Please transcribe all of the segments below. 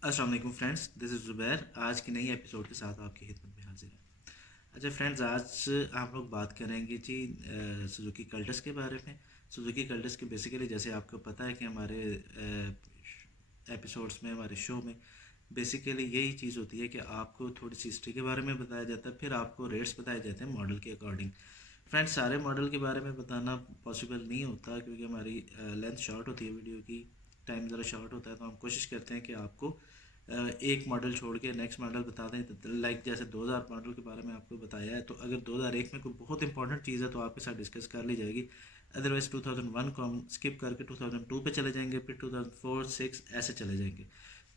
अस्सलाम वालेकुम friends, this is Zubair. आज की नई एपिसोड के साथ आपकी खिदमत में हाजिर है। अच्छा फ्रेंड्स, आज हम लोग बात करेंगे जी सुजुकी कल्टस के बारे में। सुजुकी कल्टस के बेसिकली जैसे आपको पता है कि हमारे एपिसोड्स में, हमारे शो में बेसिकली यही चीज़ होती है कि आपको थोड़ी सी हिस्ट्री के बारे में बताया जाता है, फिर आपको रेट्स बताए जाते हैं मॉडल के अकॉर्डिंग। फ्रेंड्स, सारे मॉडल के बारे में बताना पॉसिबल नहीं होता क्योंकि हमारी लेंथ शॉर्ट होती है, वीडियो की टाइम ज़रा शॉर्ट होता है, तो हम कोशिश करते हैं कि आपको एक मॉडल छोड़ के नेक्स्ट मॉडल बता दें। तो लाइक जैसे 2000 मॉडल के बारे में आपको बताया है, तो अगर 2001 में कोई बहुत इंपॉर्टेंट चीज़ है तो आपके साथ डिस्कस कर ली जाएगी। अदरवाइज 2001 को हम स्किप करके 2002 पे चले जाएंगे, फिर 2004, 6 ऐसे चले जाएंगे।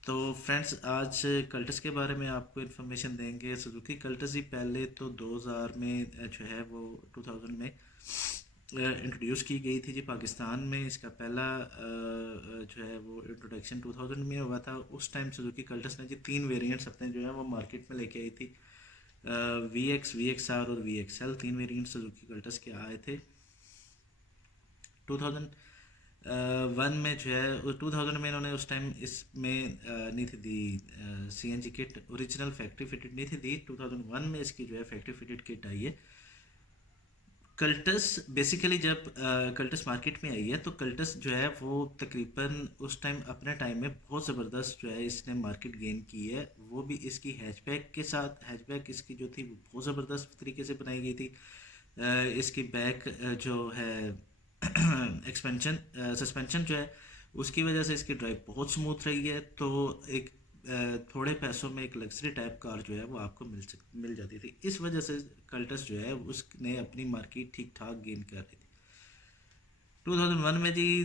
तो फ्रेंड्स, आज कल्टस के बारे में आपको इन्फॉर्मेशन देंगे। सुजुकी कल्टस ही पहले तो 2000 में जो है वो 2000 में इंट्रोड्यूस की गई थी जी पाकिस्तान में। इसका पहला जो है वो इंट्रोडक्शन 2000 में हुआ था। उस टाइम सुजुकी कल्टस ने जी 3 वेरिएंट्स अपने जो है वो मार्केट में लेके आई थी। V X, V X R और V X L, 3 variant Suzuki Cultus के आए थे 2001 में जो है। 2000 में इन्होंने उस टाइम इसमें नहीं थी दी C N G kit, original factory fitted नहीं थी दी। 2001 में इसकी जो है फैक्ट्री फिटेड किट आई है। कल्टस बेसिकली जब कल्टस मार्केट में आई है तो कल्टस जो है वो तकरीबन उस टाइम अपने टाइम में बहुत ज़बरदस्त जो है इसने मार्केट गेन की है। वो भी इसकी हैचबैक के साथ। हैचबैक इसकी जो थी वो बहुत ज़बरदस्त तरीके से बनाई गई थी। इसकी बैक जो है एक्सपेंशन सस्पेंशन जो है उसकी वजह से इसकी ड्राइव बहुत स्मूथ रही है। तो एक थोड़े पैसों में एक लग्जरी टाइप कार जो है वो आपको मिल जाती थी। इस वजह से कल्टस जो है उसने अपनी मार्केट ठीक ठाक गेन कर रही थी। 2001 में जी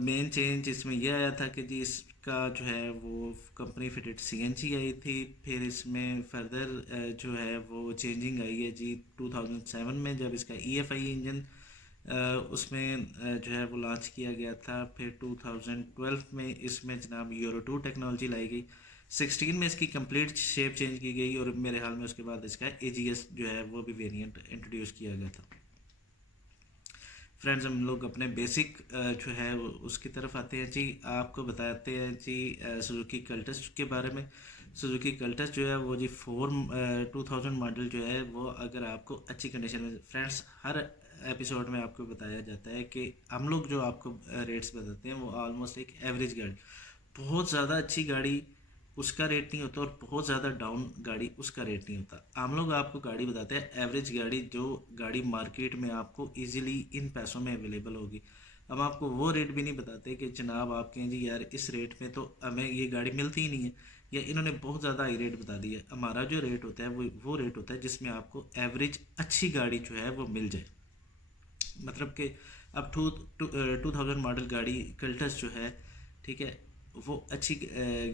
मेन चेंज इसमें यह आया था कि जी इसका जो है वो कंपनी फिटेड सीएनजी आई थी। फिर इसमें फर्दर जो है वो चेंजिंग आई है जी 2007 में, जब इसका ईएफआई इंजन उसमें जो है वो लॉन्च किया गया था। फिर 2012 में इसमें जनाब यूरो 2 टेक्नोलॉजी लाई गई। 16 में इसकी कंप्लीट शेप चेंज की गई और मेरे हाल में उसके बाद इसका एजीएस जो है वो भी वेरिएंट इंट्रोड्यूस किया गया था। फ्रेंड्स, हम लोग अपने बेसिक जो है उसकी तरफ आते हैं जी। आपको बताते हैं जी सुजुकी कल्टस के बारे में। सुजुकी कल्टस जो है वो जी 2000 मॉडल जो है वो अगर आपको अच्छी कंडीशन में, फ्रेंड्स हर एपिसोड में आपको बताया जाता है कि हम लोग जो आपको रेट्स बताते हैं वो ऑलमोस्ट एक एवरेज गाड़ी, बहुत ज़्यादा अच्छी गाड़ी उसका रेट नहीं होता और बहुत ज़्यादा डाउन गाड़ी उसका रेट नहीं होता। हम लोग आपको गाड़ी बताते हैं एवरेज गाड़ी, जो गाड़ी मार्केट में आपको इजीली इन पैसों में अवेलेबल होगी। हम आपको वो रेट भी नहीं बताते कि जनाब आप कहें जी यार इस रेट में तो हमें ये गाड़ी मिलती ही नहीं है, या इन्होंने बहुत ज़्यादा हाई रेट बता दिया। हमारा जो रेट होता है वो रेट होता है जिसमें आपको एवरेज अच्छी गाड़ी जो है वो मिल जाए। मतलब कि अब 2000 मॉडल गाड़ी कल्टस जो है, ठीक है, वो अच्छी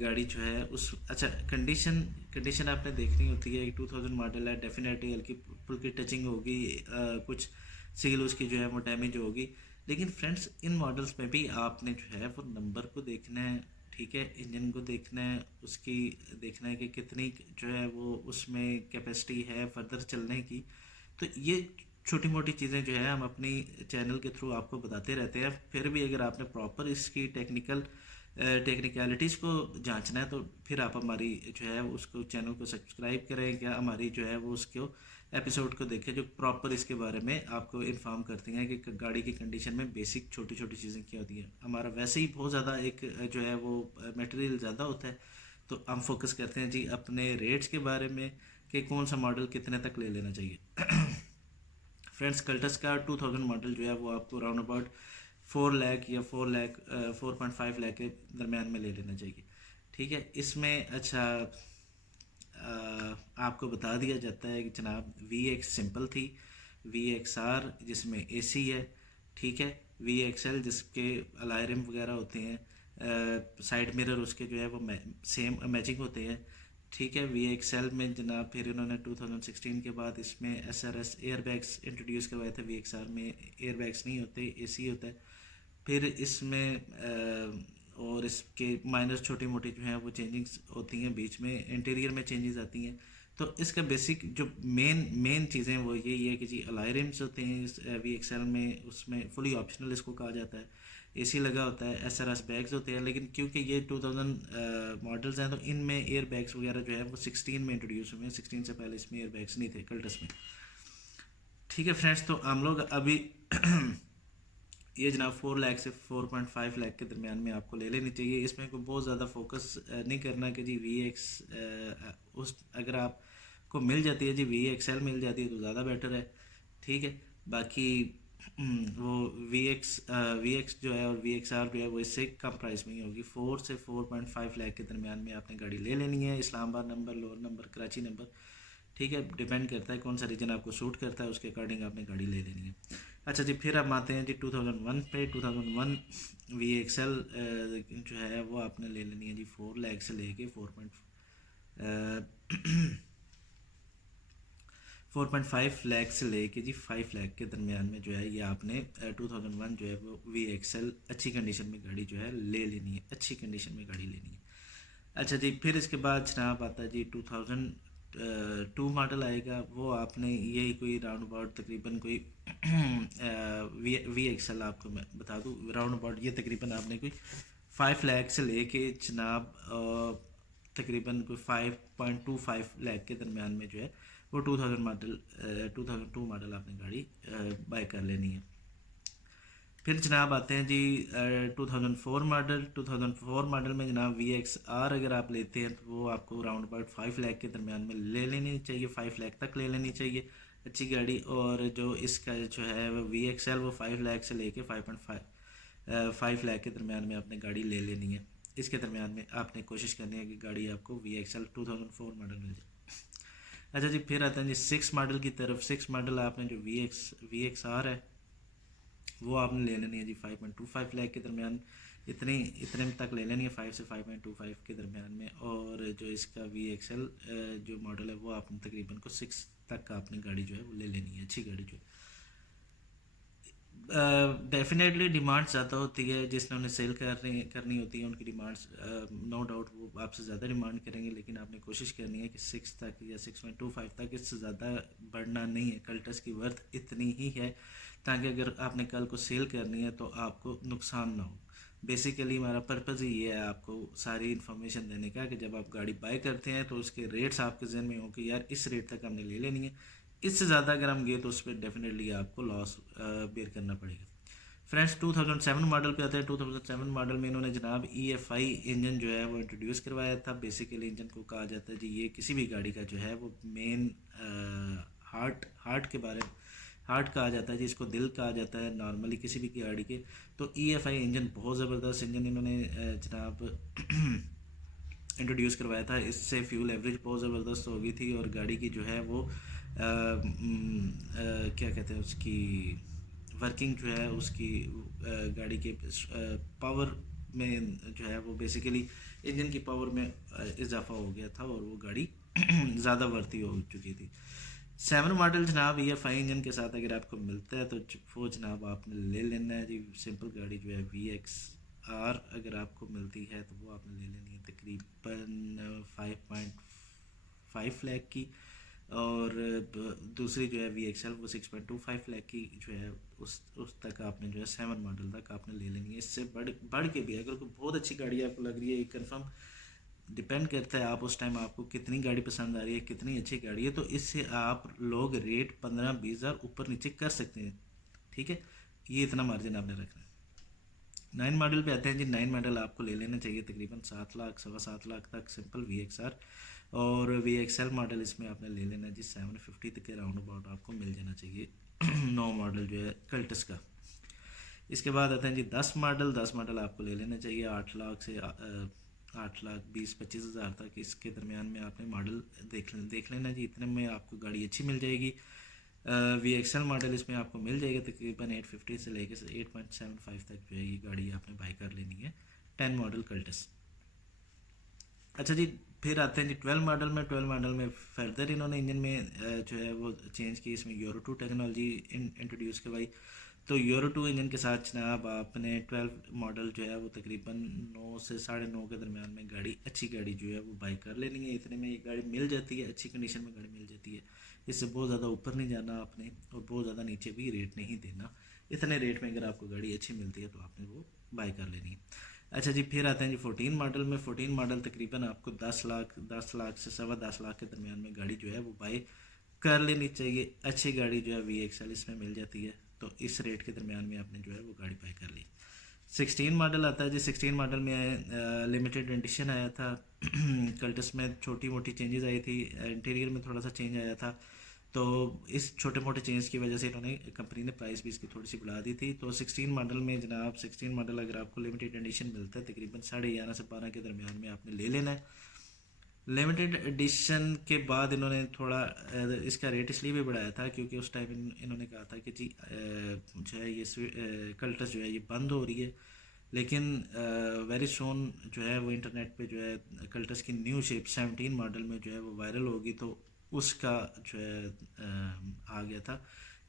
गाड़ी जो है उस अच्छा कंडीशन आपने देखनी होती है। 2000 मॉडल है, डेफिनेटली हल्की फुल्की टचिंग होगी, कुछ सील उसकी जो है वो डैमेज होगी। लेकिन फ्रेंड्स, इन मॉडल्स में भी आपने जो है वो नंबर को देखना है, ठीक है, इंजन को देखना है, उसकी देखना है कि कितनी जो है वो उसमें कैपेसिटी है फर्दर चलने की। तो ये छोटी मोटी चीज़ें जो है हम अपनी चैनल के थ्रू आपको बताते रहते हैं। फिर भी अगर आपने प्रॉपर इसकी टेक्निकलिटीज़ को जांचना है तो फिर आप हमारी जो है उसको चैनल को सब्सक्राइब करें, क्या हमारी जो है वो उसको एपिसोड को देखें जो प्रॉपर इसके बारे में आपको इन्फॉर्म करती हैं कि गाड़ी की कंडीशन में बेसिक छोटी छोटी चीज़ें क्या होती हैं। हमारा वैसे ही बहुत ज़्यादा एक जो है वो मटेरियल ज़्यादा होता है, तो हम फोकस करते हैं जी अपने रेट्स के बारे में कि कौन सा मॉडल कितने तक ले लेना चाहिए। फ्रेंड्स, कल्टस का 2000 मॉडल जो है वो आपको राउंड अबाउट 4 लाख या 4 लाख 4.5 लाख के दरमियान में ले लेना चाहिए, ठीक है। इसमें अच्छा आपको बता दिया जाता है कि जनाब वी एक्स सिंपल थी, वी एक्स आर जिसमें एसी है, ठीक है, वी एक्स एल जिसके अलाय रिम वगैरह होते हैं, साइड मिरर उसके जो है वो सेम मैचिंग होते हैं, ठीक है। वी एक्स एल में जनाब फिर इन्होंने 2016 के बाद इसमें S R S air bags introduce करवाए थे। वी एक्स आर में एयर बैग्स नहीं होते, एसी होता है। फिर इसमें और इसके माइनर छोटी मोटी जो हैं वो चेंजिंग्स होती हैं, बीच में इंटीरियर में चेंजेस आती हैं। तो इसका बेसिक जो मेन चीज़ें वो यही है कि जी अलाई रिम्स होते हैं इस वी एक्स एल में, उसमें फुली ऑप्शनल इसको कहा जाता है। एसी लगा होता है, एसआरएस बैग्स होते हैं। लेकिन क्योंकि ये 2000 मॉडल्स हैं तो इनमें एयर बैग्स वगैरह जो है वो 16 में इंट्रोड्यूस हुए हैं, 16 से पहले इसमें एयर बैग्स नहीं थे कल्टस में। ठीक है फ्रेंड्स, तो हम लोग अभी ये जनाब 4 लाख से 4.5 लाख के दरमियान में आपको ले लेनी चाहिए। इसमें कोई बहुत ज़्यादा फोकस नहीं करना कि जी उस अगर आपको मिल जाती है जी VXL मिल जाती है तो ज़्यादा बेटर है। ठीक है, बाकी वो वी एक्स जो है और VXR जो है वो इससे कम प्राइस में ही होगी। 4 से 4.5 लाख के दरमियान में आपने गाड़ी ले लेनी है। Islamabad number, Lahore number, Karachi number, ठीक है, डिपेंड करता है कौन सा रीजन आपको सूट करता है, उसके अकॉर्डिंग आपने गाड़ी ले लेनी है। अच्छा जी, फिर हम आते हैं जी 2001 पे। 2001 VXL जो है वो आपने ले लेनी है जी 4 लाख से लेके 4.5 लाख से लेके जी 5 लाख के दरमियान में जो है ये आपने 2001 जो है वो VXL अच्छी कंडीशन में गाड़ी जो है ले लेनी है, अच्छी कंडीशन में गाड़ी लेनी है। अच्छा जी, फिर इसके बाद जनाब आता है जी 2002 मॉडल आएगा। वो आपने यही कोई राउंड अबाउट तकरीबन कोई VXL आपको मैं बता दूँ राउंड अबाउट ये तकरीबन आपने कोई 5 लाख से लेके जनाब तकरीबन कोई 5.25 लाख के दरमियान में जो है वो 2002 मॉडल आपने गाड़ी बाय कर लेनी है। फिर जनाब आते हैं जी 2004 मॉडल। 2004 मॉडल में जनाब VXR अगर आप लेते हैं तो वो आपको राउंड अबाउट 5 लाख के दरमियान में ले लेनी चाहिए, 5 लाख तक ले लेनी चाहिए अच्छी गाड़ी। और जो इसका जो है वो VXL वो 5 लाख से लेके 5 लाख के दरमियान में आपने गाड़ी ले लेनी है। इसके दरमियान में आपने कोशिश करनी है कि गाड़ी आपको VXL 2004 मॉडल मिल जाए। अच्छा जी, फिर आता है जी 6 मॉडल की तरफ। 6 मॉडल आपने जो VXR है वो आपने ले लेनी है जी 5.25 लाख के दरमियान, इतने तक ले लेनी है, 5 से 5.25 के दरमियान में। और जो इसका VXL जो मॉडल है वो आपने तकरीबन को 6 तक का अपनी गाड़ी जो है वो ले लेनी है, अच्छी गाड़ी जो है। डेफिनेटली डिमांड ज़्यादा होती है, जिसने उन्हें सेल करनी होती है उनकी डिमांड्स नो डाउट वो आपसे ज़्यादा डिमांड करेंगे। लेकिन आपने कोशिश करनी है कि 6 तक या 6.25 तक, इससे ज़्यादा बढ़ना नहीं है। कल्टस की वर्थ इतनी ही है ताकि अगर आपने कल को सेल करनी है तो आपको नुकसान ना हो। बेसिकली हमारा पर्पज़ ही ये है आपको सारी इन्फॉर्मेशन देने का कि जब आप गाड़ी बाय करते हैं तो उसके रेट्स आपके जहन में हो कि यार इस रेट तक हमने ले लेनी है, इससे ज़्यादा अगर हम गए तो उस पर डेफिनेटली आपको लॉस बेयर करना पड़ेगा। फ्रेंड्स 2007 मॉडल पे आते हैं। 2007 मॉडल में इन्होंने जनाब EFI इंजन जो है वो इंट्रोड्यूस करवाया था। बेसिकली इंजन को कहा जाता है जी ये किसी भी गाड़ी का जो है वो मेन हार्ट के बारे में, हार्ट कहा जाता है जी, इसको दिल कहा जाता है नॉर्मली किसी भी गाड़ी के। तो EFI इंजन बहुत ज़बरदस्त इंजन इन्होंने जनाब इंट्रोड्यूस करवाया था। इससे फ्यूल एवरेज बहुत ज़बरदस्त हो गई थी और गाड़ी की जो है वो क्या कहते हैं उसकी वर्किंग जो है उसकी गाड़ी के पावर में जो है वो बेसिकली इंजन की पावर में इजाफा हो गया था और वो गाड़ी ज़्यादा वर्ती हो चुकी थी। 7 मॉडल जनाब EFI इंजन के साथ अगर आपको मिलता है तो वो जनाब आपने ले लेना है जी। सिंपल गाड़ी जो है VXR अगर आपको मिलती है तो वो आपने ले लेनी है तकरीबन 5.5 लाख की। और दूसरी जो है VXL वो 6.25 लाख की जो है उस तक आपने जो है 7 मॉडल तक आपने ले लेनी है। इससे बढ़ के भी अगर कोई बहुत अच्छी गाड़ी आपको लग रही है, एक कंफर्म डिपेंड करता है आप उस टाइम आपको कितनी गाड़ी पसंद आ रही है, कितनी अच्छी गाड़ी है, तो इससे आप लोग रेट 15-20 हज़ार ऊपर नीचे कर सकते हैं। ठीक है, ये इतना मार्जिन आपने रखना है। 9 मॉडल पे आते हैं जी। 9 मॉडल आपको ले लेना चाहिए तकरीबन 7 लाख 7.25 लाख तक सिंपल VXR। और VXL मॉडल इसमें आपने ले लेना जी 750 तक के राउंड अबाउट आपको मिल जाना चाहिए 9 मॉडल जो है कल्टस का। इसके बाद आते हैं जी 10 मॉडल। 10 मॉडल आपको ले लेना चाहिए 8 लाख से 8 लाख 20-25 हज़ार तक, इसके दरमियान में आपने मॉडल देख लेना जी। इतने में आपको गाड़ी अच्छी मिल जाएगी। VXL मॉडल इसमें आपको मिल जाएगा तकरीबन 850 से लेकर 8.75 तक जो है ये गाड़ी आपने बाई कर लेनी है 10 मॉडल कल्टस। अच्छा जी, फिर आते हैं जी 12 मॉडल में। 12 मॉडल में फर्दर इन्होंने इंजन में जो है वो चेंज की, इसमें यूरो 2 टेक्नोलॉजी इंट्रोड्यूस करवाई। तो यूरो 2 इंजन के साथ जनाब आपने 12 मॉडल जो है वो तकरीबन 9 से 9.5 के दरमियान में गाड़ी अच्छी गाड़ी जो है वो बाई कर लेनी है। इतने में ये गाड़ी मिल जाती है, अच्छी कंडीशन में गाड़ी मिल जाती है। इससे बहुत ज़्यादा ऊपर नहीं जाना आपने और बहुत ज़्यादा नीचे भी रेट नहीं देना। इतने रेट में अगर आपको गाड़ी अच्छी मिलती है तो आपने वो बाय कर लेनी है। अच्छा जी, फिर आते हैं जी 14 मॉडल में। 14 मॉडल तकरीबन आपको 10 लाख से 10.25 लाख के दरमियान में गाड़ी जो है वो बाय कर लेनी चाहिए। अच्छी गाड़ी जो है VXL इसमें मिल जाती है, तो इस रेट के दरमियान में आपने जो है वो गाड़ी बाय कर ली। 16 मॉडल आता है जी। 16 मॉडल में लिमिटेड एडिशन आया था। कल्टस में छोटी मोटी चेंजेस आई थी, इंटीरियर में थोड़ा सा चेंज आया था। तो इस छोटे मोटे चेंज की वजह से इन्होंने, कंपनी ने प्राइस भी इसकी थोड़ी सी बढ़ा दी थी। तो 16 मॉडल में जनाब, 16 मॉडल अगर आपको लिमिटेड एडिशन मिलता है तकरीबन 11.5 से 12 के दरमियान में आपने ले लेना है। लिमिटेड एडिशन के बाद इन्होंने थोड़ा इसका रेट इसलिए भी बढ़ाया था क्योंकि उस टाइम इन्होंने कहा था कि जी जो है ये कल्टस जो है ये बंद हो रही है। लेकिन वेरी सोन जो है वो इंटरनेट पे जो है कल्टस की न्यू शेप 17 मॉडल में जो है वो वायरल होगी, तो उसका जो है आ गया था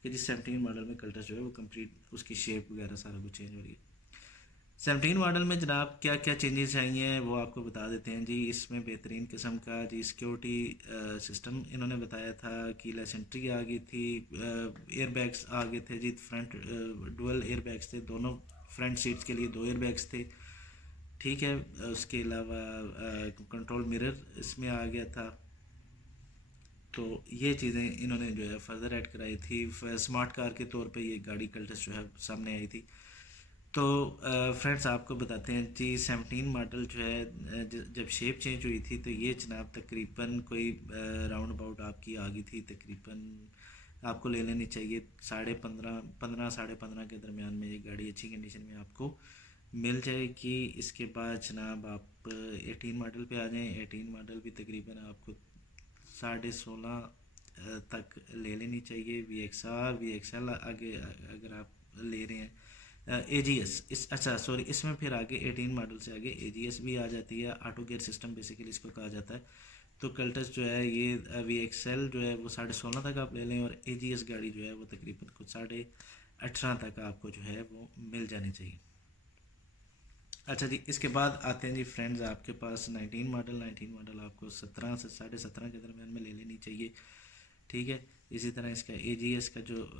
कि जी 17 मॉडल में कल्टस जो है वो कंप्लीट उसकी शेप वगैरह सारा कुछ चेंज हो रही है। 17 मॉडल में जनाब क्या क्या चेंजेस आई हैं वो आपको बता देते हैं जी। इसमें बेहतरीन किस्म का जी सिक्योरिटी सिस्टम इन्होंने बताया था, कीलेस एंट्री आ गई थी, एयर बैग्स आ गए थे जी, फ्रंट डुअल एयर बैग्स थे, दोनों फ्रंट सीट्स के लिए 2 एयर बैग्स थे। ठीक है, उसके अलावा कंट्रोल मिरर इसमें आ गया था। तो ये चीज़ें इन्होंने जो है फर्दर ऐड कराई थी। स्मार्ट कार के तौर पे ये गाड़ी कल्टस जो है सामने आई थी। तो फ्रेंड्स आपको बताते हैं जी 17 मॉडल जो है जब शेप चेंज हुई थी तो ये जनाब तकरीबन कोई राउंड अबाउट आपकी आ गई थी, तकरीबन आपको ले लेनी चाहिए 15.5 के दरमियान में ये गाड़ी अच्छी कंडीशन में आपको मिल जाएगी। इसके बाद जनाब आप 18 मॉडल पे आ जाएं। 18 मॉडल भी तकरीबन आपको 16.5 तक ले लेनी चाहिए। VXL आगे अगर आप ले रहे हैं, AGS इस अच्छा सॉरी इसमें फिर आगे 18 मॉडल से आगे AGS भी आ जाती है, ऑटो गियर सिस्टम बेसिकली इसको कहा जाता है। तो कल्टस जो है ये VXL जो है वो 16.5 तक आप ले लें, और AGS गाड़ी जो है वो तकरीबन कुछ 18.5 तक आपको जो है वो मिल जानी चाहिए। अच्छा जी, इसके बाद आते हैं जी फ्रेंड्स आपके पास 19 मॉडल। 19 मॉडल आपको 17 से 17.5 के दरमियान में ले लेनी चाहिए। ठीक है, इसी तरह इसका AGS का जो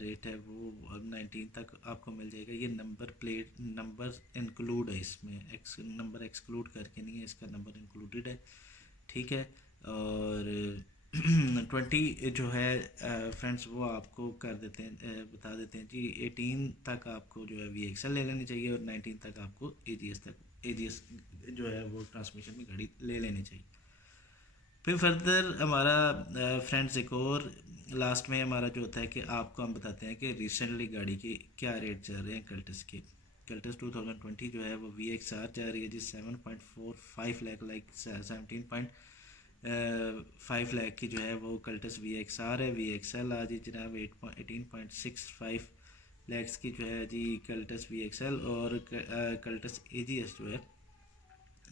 रेट है वो अब 19 तक आपको मिल जाएगा। ये नंबर प्लेट नंबर इंक्लूड है इसमें, नंबर एक्सक्लूड करके नहीं है, इसका नंबर इंक्लूडेड है। ठीक है, और 20 जो है फ्रेंड्स वो आपको कर देते हैं, बता देते हैं जी 18 तक आपको जो है VXL ले लेनी चाहिए, और 19 तक आपको AGS जो है वो ट्रांसमिशन में गाड़ी ले लेनी चाहिए। फिर फर्दर हमारा फ्रेंड्स एक और लास्ट में हमारा जो होता है कि आपको हम बताते हैं कि रिसेंटली गाड़ी के क्या रेट चल रहे हैं कल्टस के। कल्टस 2020 जो है वो VXR जा रही है जी 7.45 लाख, लाइक 17.5 लाख की जो है वो कल्टस VXR है। VXL आ जी जनाब 18.65 लैक्स की जो है जी कल्टस VXL, और कल्टस AGS जो है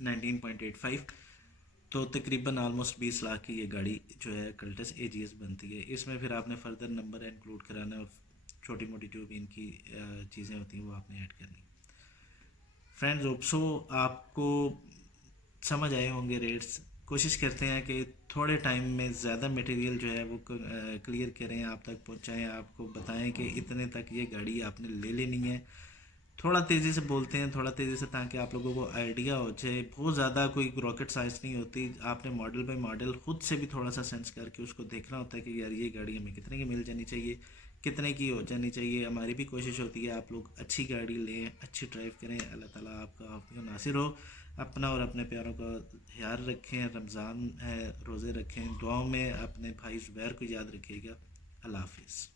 19.85। तो तकरीबन ऑलमोस्ट 20 लाख की ये गाड़ी जो है कल्टस AGS बनती है। इसमें फिर आपने फर्दर नंबर इंक्लूड कराना, छोटी मोटी जो भी इनकी चीज़ें होती हैं वो आपने ऐड करनी। फ्रेंड्स होप्सो आपको समझ आए होंगे रेट्स। कोशिश करते हैं कि थोड़े टाइम में ज़्यादा मटेरियल जो है वो क्लियर करें, आप तक पहुंचाएं, आपको बताएं कि इतने तक ये गाड़ी आपने ले लेनी है। थोड़ा तेज़ी से बोलते हैं, थोड़ा तेज़ी से, ताकि आप लोगों को आइडिया हो जाए। बहुत ज़्यादा कोई रॉकेट साइंस नहीं होती, आपने मॉडल बाय मॉडल खुद से भी थोड़ा सा सेंस करके उसको देखना होता है कि यार ये गाड़ी हमें कितने की मिल जानी चाहिए, कितने की हो जानी चाहिए। हमारी भी कोशिश होती है आप लोग अच्छी गाड़ी लें, अच्छी ड्राइव करें। अल्लाह ताला आपका आपको नासिर हो। अपना और अपने प्यारों का ख्याल रखें। रमज़ान है, रोज़े रखें, दुआओं में अपने भाई ज़ुबैर को याद रखिएगा। अल्लाह हाफिज़।